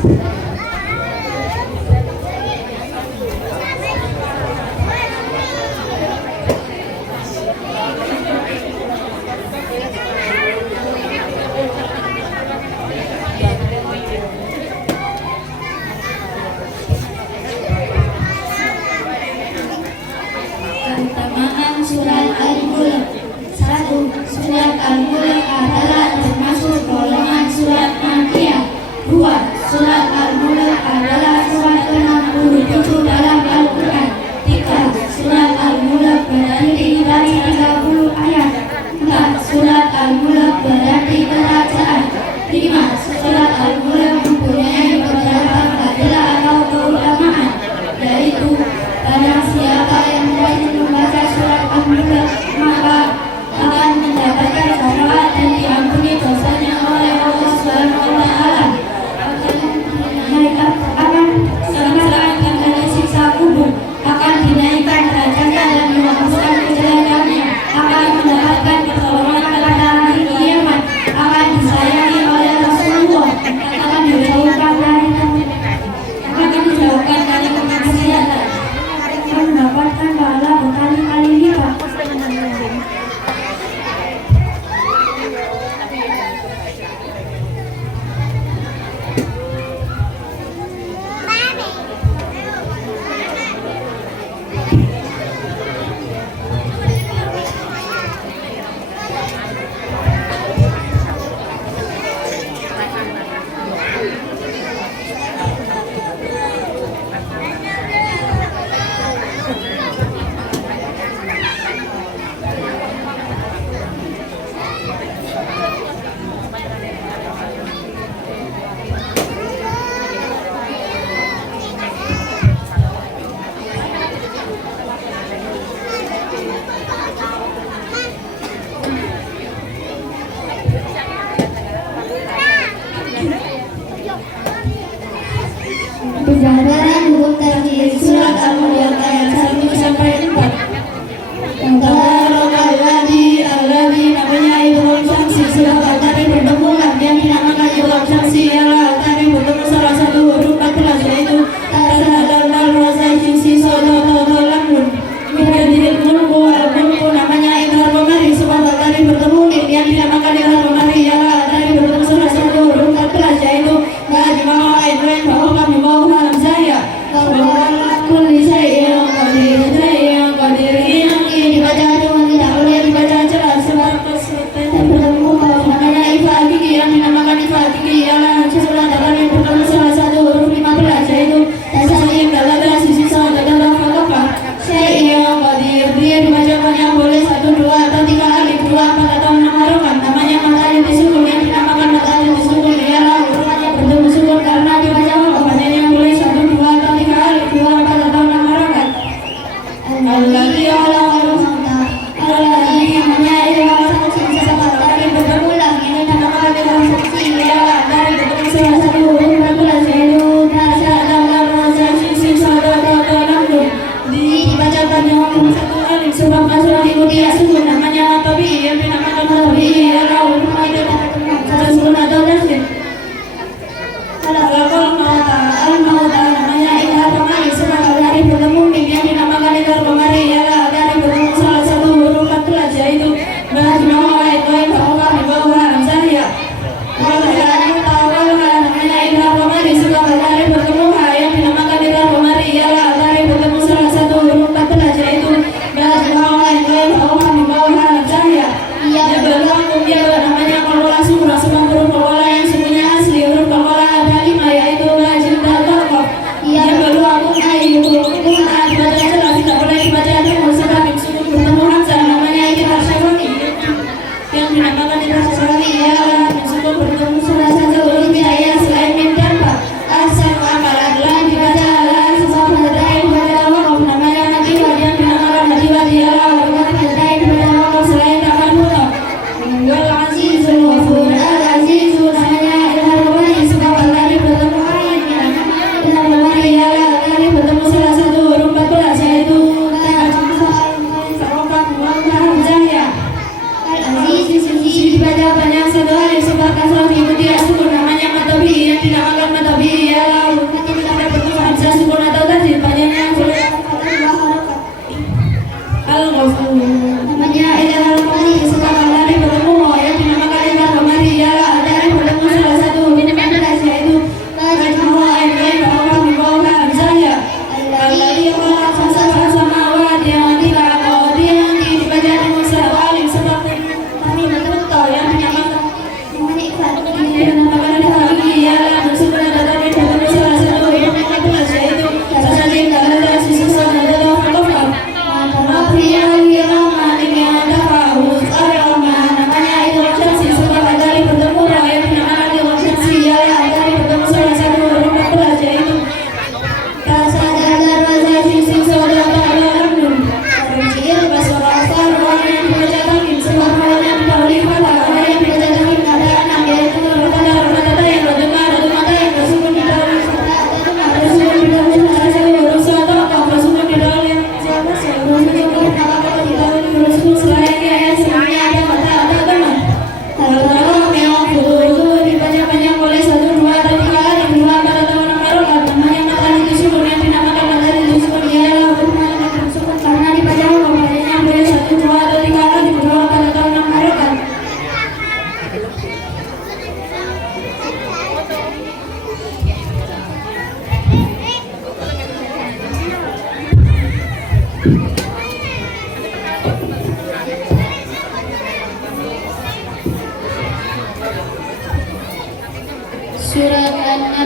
Keutamaan surat Al-Mulk. 1. Surat Al-Mulk adalah termasuk golongan surat Makkiyah. 2. Surat Al-Mulk adalah surat ke-67 dalam Al-Quran. 3. Surat Al-Mulk berarti dari 30 ayat. 4. Surat Al-Mulk berarti kerajaan. 5. Surat Al-Mulk mempunyai beberapa fadilah atau keutamaan, yaitu barang siapa yang rajin membaca surat Al-Mulk maka akan mendapatkan syafaat dan diampuni dosanya oleh Allah Subhanahu wa taala, akan diselamatkan dari siksa kubur, akan dinaikkan derajatnya dan dihapuskan kejelekannya, akan mendapatkan pertolongan pada hari kiamat, akan disayangi oleh Rasulullah, akan dijauhkan dari kemaksiatan, akan mendapatkan pahala berkali-kali lipat. Penjabaran hukum tarjih surat Al-Mulk ayat 1 sampai 4. Alladzi namanya Ibrahim Syamsi. Surat Al-Tari bertemulah yang dinamakan Ibrahim Syamsi ialah Al-Tari bertemu salah satu huruf 14 yaitu Tazalal Rozai Syamsi Sodotolamun. Kemudian diriku Al-Mulku namanya Ibrahim Romari. Surat Al-Tari bertemu yang dinamakan Ibrahim Romari ialah Al-Tari bertemu salah satu huruf 14 yaitu Ba'dimau Ibrahim Bahwa Mimau Halam Zaya Kulli Sayyang Qadir yang dibaca cuma tidak boleh dibaca jelas sebab dan bertemu namanya Ifa Atiki yang dinamakan Ifa Atiki ialah surat Al yang bertemu salah satu huruf 15 yaitu Tasalim dalam sisi soal dalam fakapah Sayyang Qadir. Dia dibacakan yang boleh 1, 2 atau 3 alif 2, 4 atau 6 harokat. Namanya matahari disukun yang dinamakan matahari disukun ialah hurufnya bertemu sukun karena dibaca makanya yang boleh 1, 2 atau 3 alif 2, 4 atau 6 harokat. Alladzi ala Alladzi menyai saksi sahabat tadi berberulang ini dinamakan dengan saksi ialah dari bertemu salah satu huruf 14 yaitu Tazalal Rozai Syamsi Sodotolamun. Dibacakan yang 1 alif surah surah ikuti sukun namanya Tabi yang dinamakan Tabi ialah huruf itu sukun atau tasdid. Al-Mauta namanya Ibrahim Romari. Surah Al-Tari bertemu yang dinamakan Ibrahim Romari ialah dari bertemu salah satu huruf 14 yaitu Ba'dimau Ibrahim Bahwa Mimau Halam Zaya. Namanya Ibrahim Romari. Surah Al-Tari bertemu yang dinamakan Ibrahim Romari ialah dari bertemu salah satu huruf 14 yaitu Ba'dimau Ibrahim Bahwa Mimau Halam Zaya. Yang berlaku dia namanya Qalqalah surah sebab huruf Qalqalah yang sebenarnya asli huruf Qalqalah ada 5 yaitu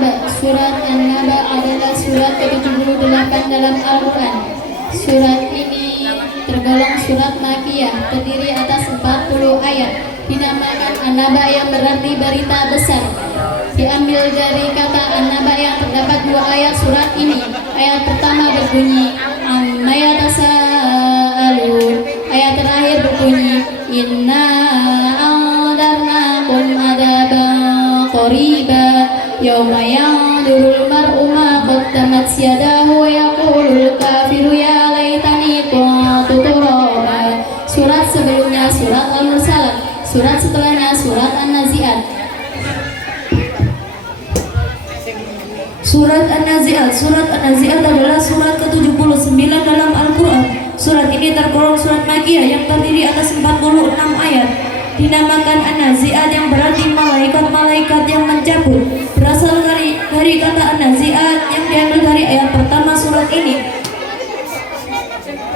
An-Naba. Surat An-Naba adalah surat ke-78 dalam Al-Quran. Surat ini tergolong surat Makkiyah, terdiri atas 40 ayat. Dinamakan An-Naba yang berarti berita besar. Diambil dari kata An-Naba yang terdapat 2 ayat surat ini. Ayat pertama berbunyi Amma yatasaalun. Ayat terakhir berbunyi Inna andarnakum adaban qariba yauma yandurul mar'u ma qaddamat yadahu wa yaqulul kafiru ya laitani kuntu turaba. Surat sebelumnya surat Al-Mursalat, surat setelahnya surat An-Nazi'at. Surat An-Nazi'at. Surat An-Nazi'at adalah surat ke-79 dalam Al-Quran. Surat ini tergolong surat Makkiyah yang terdiri atas 46 ayat. Dinamakan An-Nazi'at yang berarti malaikat-malaikat yang mencabut. Berasal dari kata An-Nazi'at yang diambil dari ayat pertama surat ini.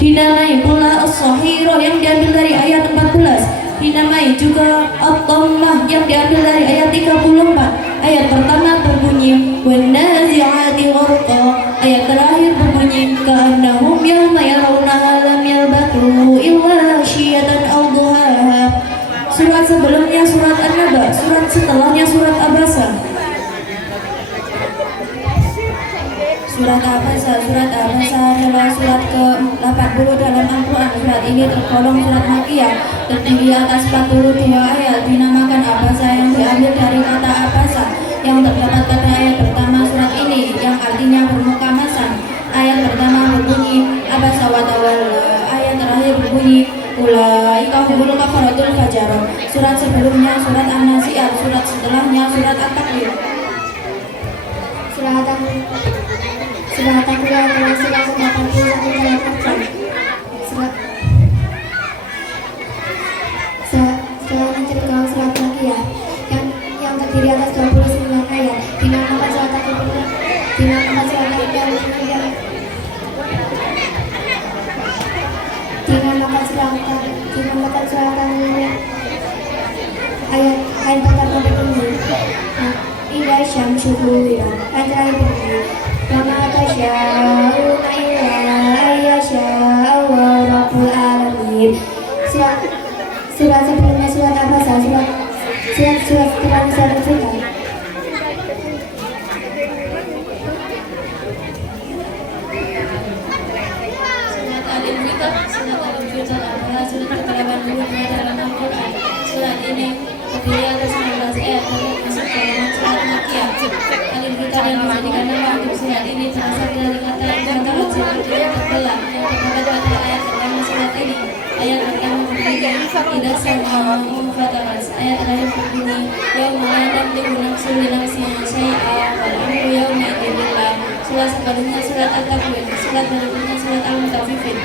Dinamai pula As-Sahirah yang diambil dari ayat 14. Dinamai juga At-Tammah yang diambil dari ayat 34. Ayat pertama berbunyi Wan-Nazi'ati gharqa. Ayat terakhir berbunyi Ka'annahum yawma yarawnaha lam yalbathu illa syiyatan aw duhaha. Surat sebelumnya surat An-Naba, surat setelahnya surat Abasa. Surat Abasa. Surat Abasa adalah surat ke-80 dalam Al-Quran. Surat ini tergolong surat Makkiyah, terdiri atas 42 ayat. Dinamakan Abasa yang diambil dari kata Abasa yang terdapat pada ayat pertama surat ini yang artinya bermuka masam. Ayat pertama berbunyi Abasa wa tawalla. Ayat terakhir berbunyi Ulaika humul kafaratul fajar. Surat sebelumnya surat An-Nazi'at, surat setelahnya surat At-Takwir. Surat At-Takwir adalah surat ke-81 dalam Al-Quran. Setelahnya tergolong surat Makkiyah yang terdiri atas 29 ayat. Dinamakan surat At-Takwir. Dinamakan surat At-Takwir. Dinamakan surat At-Takwir. Ayat pertama berbunyi Ida syamsu kuwirat. Ayat terakhir berbunyi Wama tasya'una illa ayyasha'a wa rabbul alamin. Surat sebelumnya surat Abasa, surat setelahnya surat Al-Fitan. Surat Al-Fitan. Surat Al-Fitan adalah surat ke-82 dalam Al-Quran. Surat ini terdiri atas 19 ayat dan masuk dalam surat Makkiyah. Al-Fitan yang dijadikan nama untuk surat ini berasal dari kata yang terdapat surat yang terbelah yang terdapat pada ayat pertama surat ini. Ayat pertama berbunyi Idza sama'u fataras. Ayat terakhir berbunyi Yauma la tamliku nafsun li nafsin syai'a wal amru yawma idzin lillah. Surat sebelumnya surat At-Takwir. Surat berikutnya surat Al-Mutaffifin.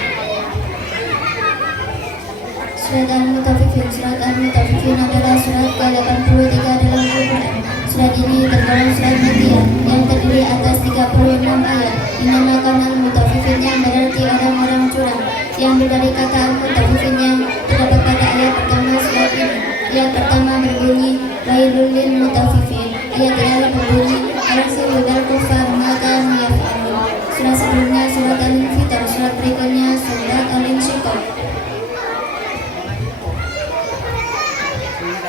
Surat Al-Mutaffifin. Surat Al-Mutaffifin adalah surat ke-83 dalam Al-Quran. Surat ini tergolong surat Makkiyah yang terdiri atas 36 ayat. Dinamakan Al-Mutaffifin yang berarti orang-orang curang. Diambil dari kata Al-Mutaffifin yang terdapat pada ayat pertama surat ini. Ayat pertama berbunyi Wailul lil mutaffifin. Ayat terakhir berbunyi Al-Sirudal kufar maka yaf'alun. Surat sebelumnya surat Al-Infitar. Surat berikutnya surat Al-Insyiqaq.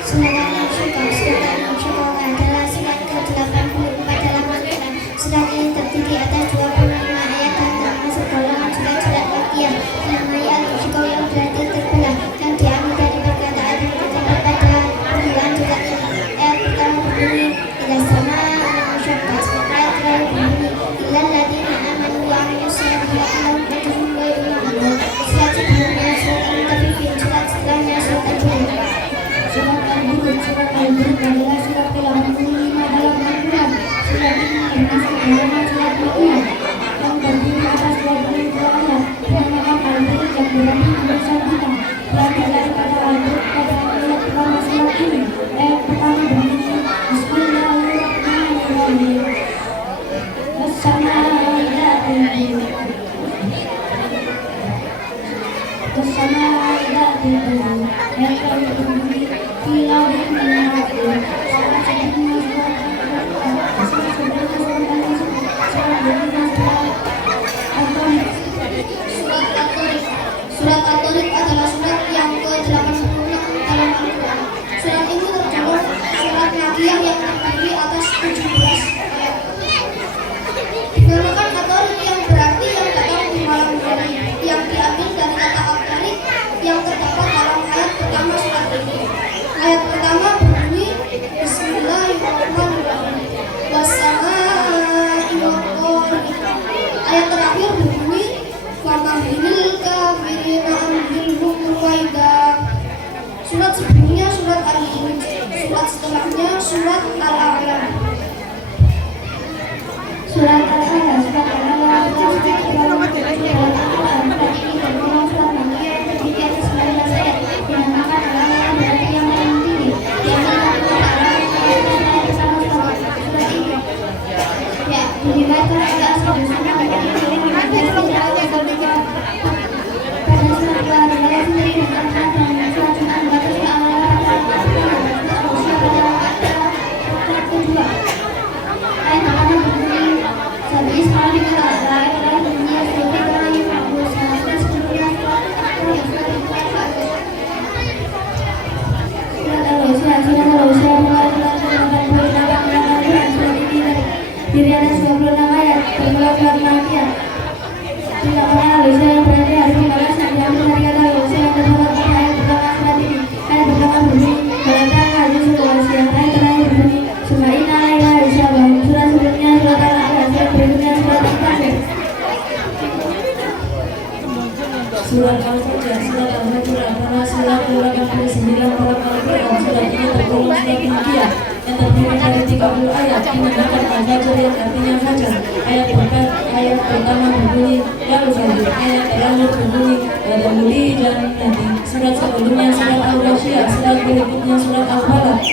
Surat Al-Insyiqaq. Surat Al-Insyiqaq adalah surat ke-84 dalam Al-Quran. Surat ini terdiri atas 25 ayat dan termasuk golongan surat-surat Makkiyah. Dinamai Al-Insyiqaq yang berarti terbelah, yang diambil dari perkataan yang terdapat pada permulaan surat ini. Ayat pertama berbunyi Idza sama'u ansyaqqat. Ayat terakhir berbunyi Illal ladzina amanu wa 'amilus shalihati lahum ajrun ghairu mamnun. Surat sebelumnya surat Al-Mutaffifin. Surat setelahnya surat Al-Buruj. Surat Al-Buruj. Surat Al-Buruj adalah surat ke-85 dalam Al-Quran. Surat ini termasuk golongan surat Makkiyah yang terdiri atas 22 ayat. Dinamakan Al-Buruj yang berarti urusan kita. Diambil dari kata Al-Buruj pada ayat pertama surat ini. Ayat pertama berbunyi Bismillahirrahmanirrahim. Was-samaa'i dzatil buruj. Was-samaa'i dzatil buruj. Ayat terakhir berbunyi Fi lauhin mahfuz. Surat sebelumnya surat Al-Baqarah. Surat sebelumnya surat Al-A'la. Surat Al-A'la surat Al-A'la dalam Al-Quran. Surat ini tergolong surat Makkiyah yang terdiri atas 19 ayat. Dinamakan Al-A'la berarti yang paling tinggi. Di antara surat Al-A'la bersama surat ini. Ya, diriwayatkan oleh Ashabul Sunnah pada surat Al-A'la sendiri dan surat Jumat batas Al-A'la kedua. Ayat pertama berbunyi Sabi Ismail Al-A'la. Ayat kedua berbunyi Ashabul Ibrahim diri ada 26 ayat tergolong surat Makkiyah. Dinamakan Al-Isya yang berarti hari dimana saat diambil dari kata Al-Isya yang terdapat pada ayat pertama surat ini. Ayat pertama berbunyi Balatan Hadis Al-Wasiyah. Ayat terakhir berbunyi Sumaina Laila Isya bahwa surat sebelumnya surat Al-A'la, surat berikutnya surat Al-Kafir. Surat Al-Fajr, surat Al-Fajr adalah surat ke-89 dalam Al-Quran. Surat ini tergolong surat Makkiyah yang terdiri dari 30 ayat. Dinamakan Al-Fajr yang artinya fajar. Ayat pertama berbunyi lalu fajr. Ayat terakhir berbunyi wadamuli dan nanti. Surat sebelumnya surat Al-Wasyiyah, surat berikutnya surat Al-Balad.